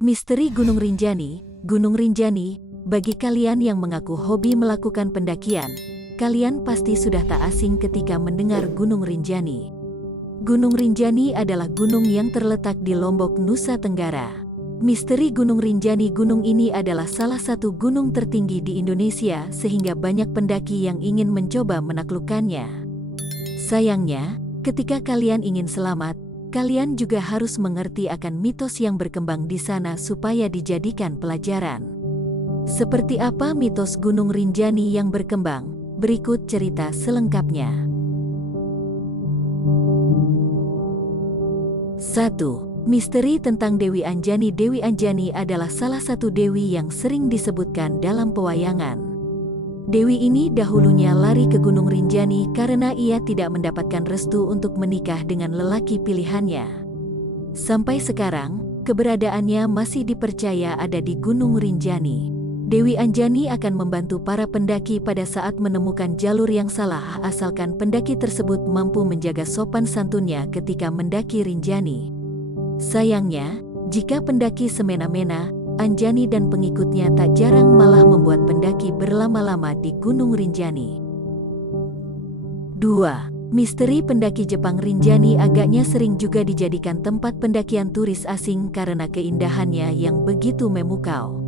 Misteri Gunung Rinjani. Gunung Rinjani, bagi kalian yang mengaku hobi melakukan pendakian, kalian pasti sudah tak asing ketika mendengar Gunung Rinjani. Gunung Rinjani adalah gunung yang terletak di Lombok, Nusa Tenggara. Misteri Gunung Rinjani. Gunung ini adalah salah satu gunung tertinggi di Indonesia sehingga banyak pendaki yang ingin mencoba menaklukkannya. Sayangnya, ketika kalian ingin selamat, kalian juga harus mengerti akan mitos yang berkembang di sana supaya dijadikan pelajaran. Seperti apa mitos Gunung Rinjani yang berkembang? Berikut cerita selengkapnya. 1. Misteri tentang Dewi Anjani. Dewi Anjani adalah salah satu dewi yang sering disebutkan dalam pewayangan. Dewi ini dahulunya lari ke Gunung Rinjani karena ia tidak mendapatkan restu untuk menikah dengan lelaki pilihannya. Sampai sekarang, keberadaannya masih dipercaya ada di Gunung Rinjani. Dewi Anjani akan membantu para pendaki pada saat menemukan jalur yang salah asalkan pendaki tersebut mampu menjaga sopan santunnya ketika mendaki Rinjani. Sayangnya, jika pendaki semena-mena, Anjani dan pengikutnya tak jarang malah membuat pendaki berlama-lama di Gunung Rinjani. 2. Misteri pendaki Jepang. Rinjani agaknya sering juga dijadikan tempat pendakian turis asing karena keindahannya yang begitu memukau.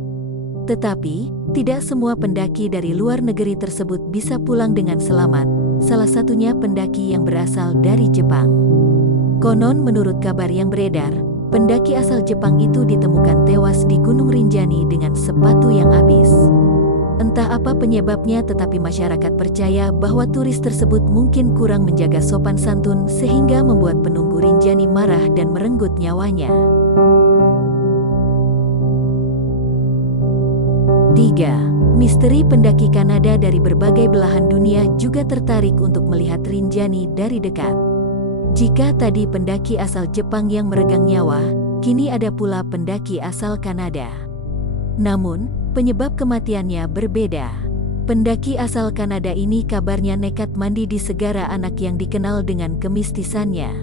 Tetapi, tidak semua pendaki dari luar negeri tersebut bisa pulang dengan selamat, salah satunya pendaki yang berasal dari Jepang. Konon menurut kabar yang beredar, pendaki asal Jepang itu ditemukan tewas di Gunung Rinjani dengan sepatu yang habis. Entah apa penyebabnya, tetapi masyarakat percaya bahwa turis tersebut mungkin kurang menjaga sopan santun sehingga membuat penunggu Rinjani marah dan merenggut nyawanya. 3. Misteri pendaki Kanada. Dari berbagai belahan dunia juga tertarik untuk melihat Rinjani dari dekat. Jika tadi pendaki asal Jepang yang meregang nyawa, kini ada pula pendaki asal Kanada. Namun, penyebab kematiannya berbeda. Pendaki asal Kanada ini kabarnya nekat mandi di Segara Anak yang dikenal dengan kemistisannya.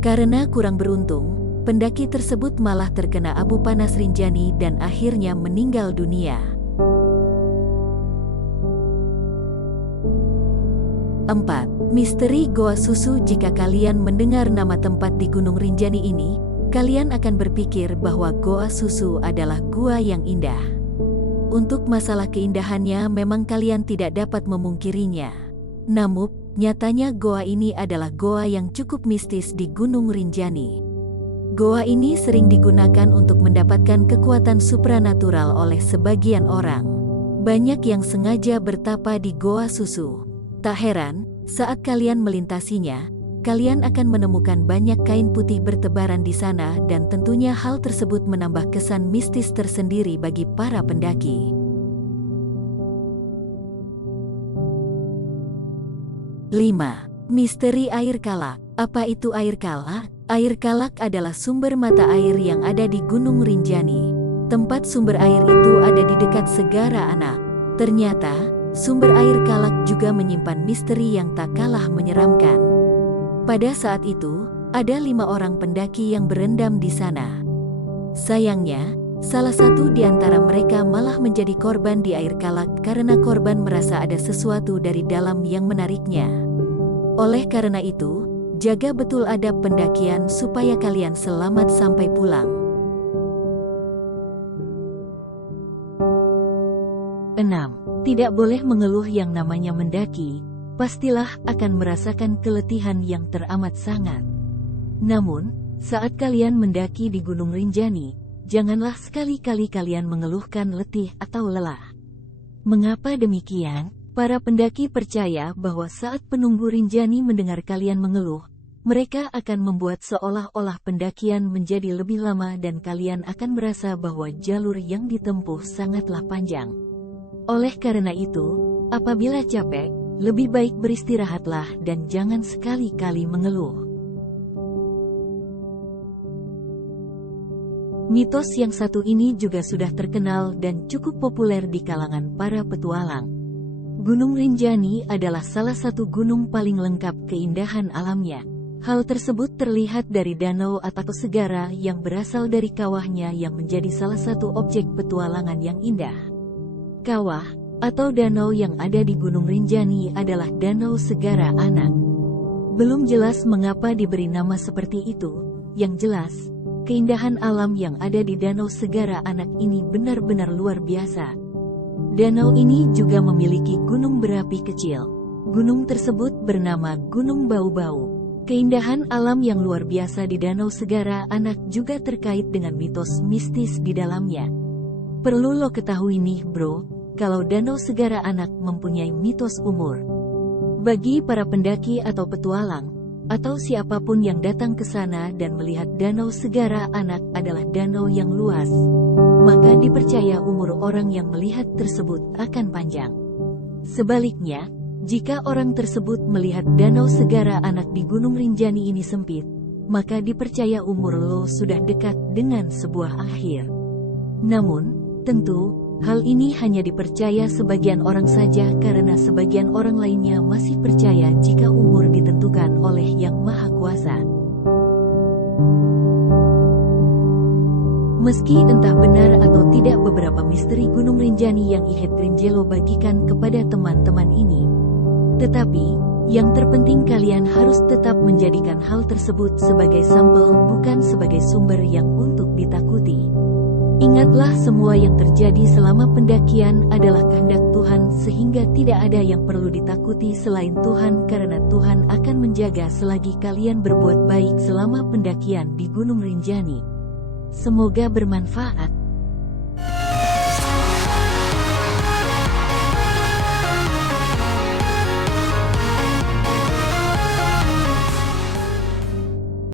Karena kurang beruntung, pendaki tersebut malah terkena abu panas Rinjani dan akhirnya meninggal dunia. 4. Misteri Goa Susu. Jika kalian mendengar nama tempat di Gunung Rinjani ini, kalian akan berpikir bahwa Goa Susu adalah gua yang indah. Untuk masalah keindahannya memang kalian tidak dapat memungkirinya. Namun, nyatanya goa ini adalah goa yang cukup mistis di Gunung Rinjani. Goa ini sering digunakan untuk mendapatkan kekuatan supranatural oleh sebagian orang. Banyak yang sengaja bertapa di Goa Susu. Tak heran, saat kalian melintasinya, kalian akan menemukan banyak kain putih bertebaran di sana dan tentunya hal tersebut menambah kesan mistis tersendiri bagi para pendaki. 5. Misteri air kalak. Apa itu air kalak? Air kalak adalah sumber mata air yang ada di Gunung Rinjani. Tempat sumber air itu ada di dekat Segara Anak. Ternyata, sumber air kalak juga menyimpan misteri yang tak kalah menyeramkan. Pada saat itu, ada 5 orang pendaki yang berendam di sana. Sayangnya, salah satu di antara mereka malah menjadi korban di air kalak karena korban merasa ada sesuatu dari dalam yang menariknya. Oleh karena itu, jaga betul adab pendakian supaya kalian selamat sampai pulang. 6. Tidak boleh mengeluh. Yang namanya mendaki, pastilah akan merasakan keletihan yang teramat sangat. Namun, saat kalian mendaki di Gunung Rinjani, janganlah sekali-kali kalian mengeluhkan letih atau lelah. Mengapa demikian? Para pendaki percaya bahwa saat penunggu Rinjani mendengar kalian mengeluh, mereka akan membuat seolah-olah pendakian menjadi lebih lama dan kalian akan merasa bahwa jalur yang ditempuh sangatlah panjang. Oleh karena itu, apabila capek, lebih baik beristirahatlah dan jangan sekali-kali mengeluh. Mitos yang satu ini juga sudah terkenal dan cukup populer di kalangan para petualang. Gunung Rinjani adalah salah satu gunung paling lengkap keindahan alamnya. Hal tersebut terlihat dari danau atau segara yang berasal dari kawahnya yang menjadi salah satu objek petualangan yang indah. Kawah atau danau yang ada di Gunung Rinjani adalah Danau Segara Anak. Belum jelas mengapa diberi nama seperti itu, yang jelas, keindahan alam yang ada di Danau Segara Anak ini benar-benar luar biasa. Danau ini juga memiliki gunung berapi kecil. Gunung tersebut bernama Gunung Bau-Bau. Keindahan alam yang luar biasa di Danau Segara Anak juga terkait dengan mitos mistis di dalamnya. Perlu lo ketahui nih bro, kalau Danau Segara Anak mempunyai mitos umur. Bagi para pendaki atau petualang, atau siapapun yang datang ke sana dan melihat Danau Segara Anak adalah danau yang luas, maka dipercaya umur orang yang melihat tersebut akan panjang. Sebaliknya, jika orang tersebut melihat Danau Segara Anak di Gunung Rinjani ini sempit, maka dipercaya umur lo sudah dekat dengan sebuah akhir. Namun, tentu, hal ini hanya dipercaya sebagian orang saja karena sebagian orang lainnya masih percaya jika umur ditentukan oleh Yang Maha Kuasa. Meski entah benar atau tidak beberapa misteri Gunung Rinjani yang Ihet Grinjelo bagikan kepada teman-teman ini, tetapi, yang terpenting kalian harus tetap menjadikan hal tersebut sebagai sampel bukan sebagai sumber yang untuk ditakuti. Ingatlah semua yang terjadi selama pendakian adalah kehendak Tuhan sehingga tidak ada yang perlu ditakuti selain Tuhan karena Tuhan akan menjaga selagi kalian berbuat baik selama pendakian di Gunung Rinjani. Semoga bermanfaat.